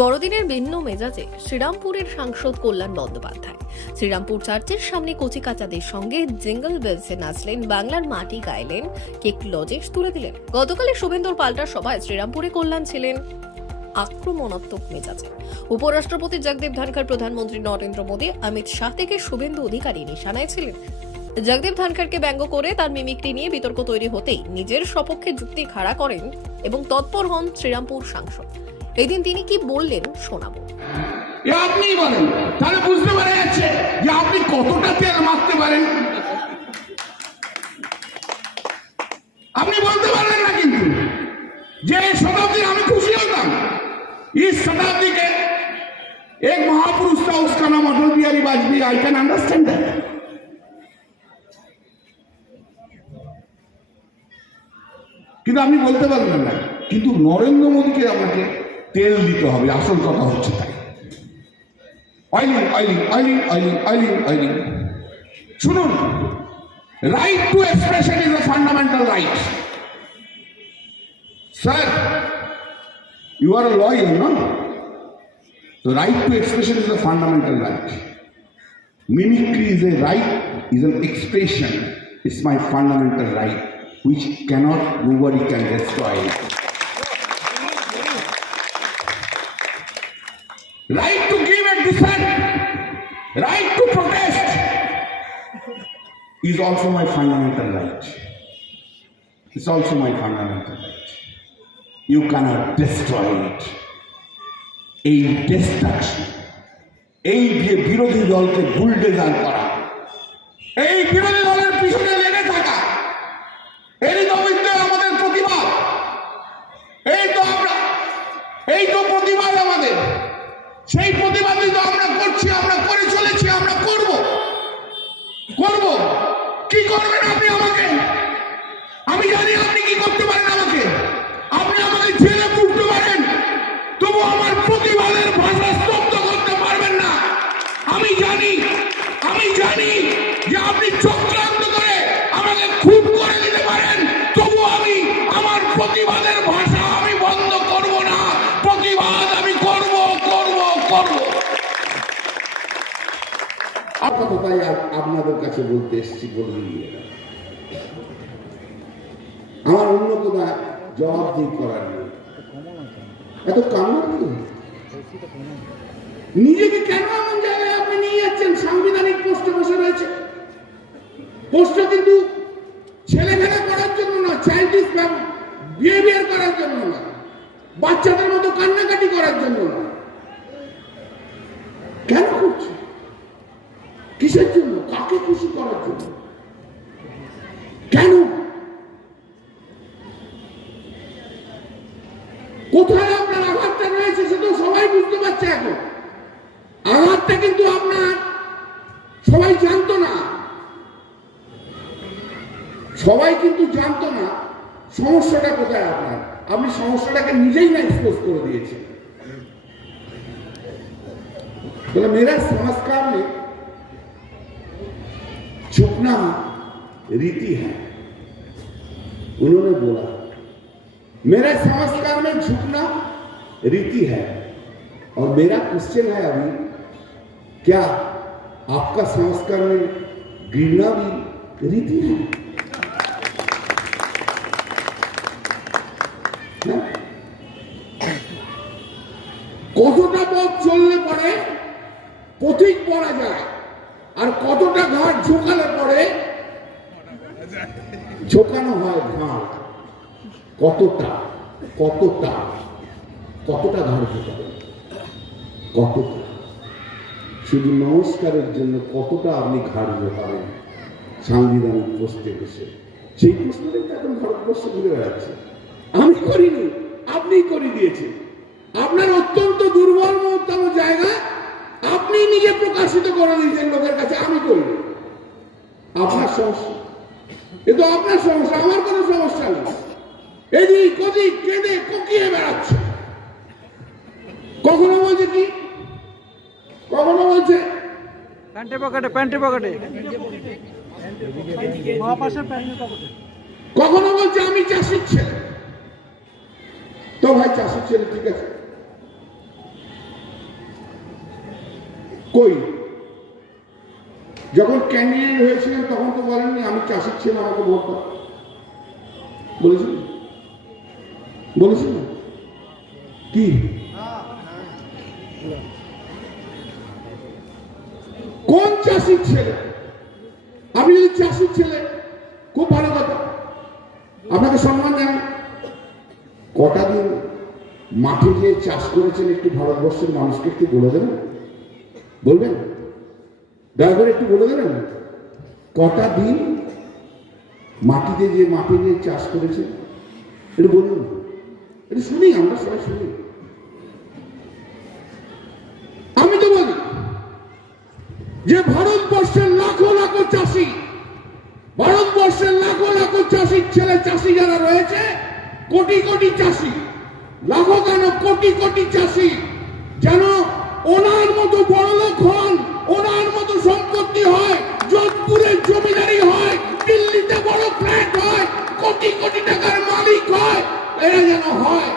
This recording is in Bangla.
বড়দিনের ভিন্ন মেজাজে শ্রীরামপুরের সাংসদ কল্যাণ বন্দ্যোপাধ্যায়। শ্রীরামপুর চার্চের সামনে কচিকাচাদের সঙ্গে জিঙ্গল বেলসে নাচলেন, বাংলার মাটি গাইলেন, কেক লজেস তুলে দিলেন। গতকালের শুভেন্দুর পাল্টার সভায় শ্রীরামপুরে কল্যাণ ছিলেন আক্রমণাত্মক মেজাজে। উপরাষ্ট্রপতি জগদীপ ধনখড়, প্রধানমন্ত্রী নরেন্দ্র মোদী, অমিত শাহ থেকে শুভেন্দু অধিকারী নিশানায় ছিলেন। জগদীপ ধনখড়কে ব্যঙ্গ করে তার মিমিক্রি নিয়ে বিতর্ক তৈরি হতেই নিজের সপক্ষে যুক্তি খাড়া করেন এবং তৎপর হন শ্রীরামপুর সাংসদ। এদিন তিনি কি বললেন শোনাবো এ আপনিই বলেন তাহলে বুঝতে পারা যাচ্ছে যে আপনি কতটা তেল মারতে পারেন আপনি বলতে পারলেন না কিন্তু যে এই शताब्दी আমি खुशी होता इस शताब्दी के एक महापुरुष था उसका नाम Atal Bihari Vajpayee I can understand that কিন্তু আপনি বলতে পারবেন না কিন্তু নরেন্দ্র মোদীকে আপনাকে তেল দিতে হবে আসল কথা হচ্ছে তাই। Oiling oiling oiling oiling oiling oiling শুনুন right to expression is a fundamental right sir you are a lawyer না তো right to expression is a fundamental right Mimicry is a right, is an expression. It's my fundamental right, which cannot, nobody can destroy. Right to give a dissent, right to protest is also my fundamental right. It's also my fundamental right. You cannot destroy it. এই destruction এই যে বিরোধী দলকে বুলডেজার করা এই বিরোধী দলের পিছনে লেগে থাকা এরই তো আমাদের প্রতিবাদ এই তো আমরা এই তো প্রতিবাদ আমাদের সেই প্রতিবাদই তো আমরা করছি, আমরা করে চলেছি, আমরা করব। করব। কি করবেন আপনি আমাকে? আমি জানি আপনি কি করতে পারেন আমাকে। আপনি আমাকে ছেলে পুড়তে পারেন। তবু আমার প্রতিবাদের ভাষা স্তব্ধ করতে পারবেন না। আমি জানি আমি জানি যে আপনি চক্রান্ত আপাততাই আপনাদের কাছে বলতে এসেছি আমার অন্য কোনো করার নেই। এত কান্না কি নিজেকে কেন এমন জায়গায় আপনি নিয়ে যাচ্ছেন? সাংবিধানিক পোস্টে বসে রয়েছে। পোস্টটা কিন্তু ছেলে করার জন্য না বিহেভিয়ার করার জন্য না, বাচ্চাদের মতো কান্নাকাটি করার জন্য না। কেন করছে কিসের জন্য? কাকে খুশি করার জন্য? কেন? কোথায় আপনার আঘাতটা রয়েছে সেটা সবাই বুঝতে পারছে এখন। আঘাতটা কিন্তু আপনার সবাই জানতো না। সবাই কিন্তু জানতো না সমস্যাটা কোথায় আপনার। আপনি সমস্যাটাকে নিজেই না এক্সপোজ করে দিয়েছেন। মেয়েরা, সংস্কার নেই। में झुकना रीति है उन्होंने बोला मेरे संस्कार में झुकना रीति है और मेरा क्वेश्चन है अभी क्या आपका संस्कार में गिरना भी रीति है হ্যাঁ? কতটা পথ চললে পরে পথিক পড়া যায় আর কতটা ঘাট ঝোকালে পরে ঝোকানো হয় ঘাট কতটা কতটা কতটা ঘাড় ঝোকাবে কতটা? শুধু নমস্কারের জন্য কতটা আপনি ঘাড় ঝোকাবেন সাংবিধানিক পোস্টে বসে সেই প্রশ্নটাই তো এখন ভারতবর্ষ ঘুরে বেড়াচ্ছে। আমি করিনি আপনি করে দিয়েছেন। আপনার অত্যন্ত দুর্বলতম জায়গা, আপনি নিজে প্রকাশিত করে দিয়েছেন লোকের কাছে, আমি করিনি। আপনার সমস্যা আপনার সমস্যা আমার কোনো সমস্যা নেই। এদিক ওদিক কেঁদে কোকিয়ে বেড়াচ্ছে। কখনো বলছে কি? কখনো বলছে? প্যান্টে পকেটে প্যান্টে পকেটে। কখনো বলছে আমি চাষির ছেলে। তো ভাই চাষির ছেলে ঠিক আছে। কই? যখন ক্যান্ডিডেট হয়েছিলেন, তখন তো বলেননি, আমি চাষির ছেলে, আমাকে ভোট দাও। বলেছিল বলেছিল কি? কোন চাষির ছেলে? আপনি যদি চাষির ছেলে, খুব ভালো কথা। আপনাকে সম্মান জানাই। কটা দিন মাঠে গিয়ে চাষ করেছেন একটু ভারতবর্ষের মানুষকে একটু বলে দেবেন? বলবেন? দয়া একটু বলে দেবেন? কটা দিন মাটিতে যে মাঠে গিয়ে চাষ করেছে? একটু বলুন। একটু শুনি, আমরা সবাই শুনি। আমি তো বলি, যে ভারতবর্ষের লাখো লাখো চাষি, ভারতবর্ষের লাখো লাখো চাষির ছেলে চাষি যারা রয়েছে, কোটি কোটি চাষি, লাখো কেন কোটি কোটি চাষি, যেন ওনার মতো বড় লোক হন, ওনার মতো কোটি হয়, যোধপুরের জমিদারি হয়, দিল্লিতে বড় ফ্ল্যাট হয়, কোটি কোটি টাকার মালিক হয়, এরা যেন হয়।